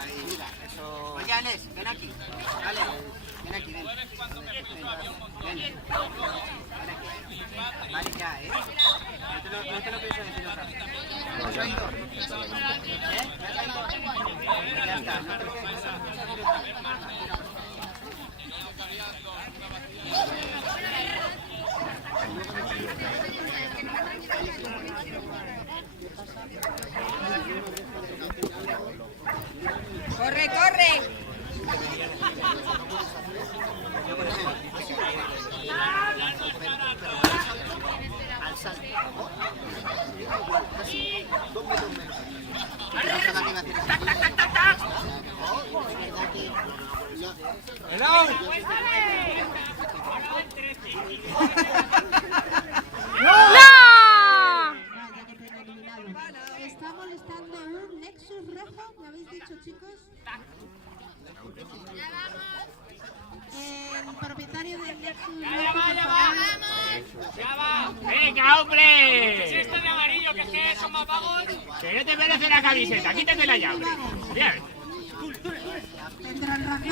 Ahí, mira, eso. Oye, Alex, ven aquí. Alex, ven aquí, ven. Ven. Vale, ya, ¿eh? No te lo pienso decir otra vez. ¿Has oído? ¿Eh? ¿Me has oído? Ya está, no te lo pienso decir otra vez. ¡Corre, corre! Al salto. Está molestando un Nexus rojo, ¿me habéis dicho, chicos? El propietario del Nexus rojo. ¡Ya va! ¡Venga, hombre! ¿Qué es esto de amarillo? ¿Que es que son más vagos? Que no te merece la camiseta, quítate la llave. Bien. Tendrán razón.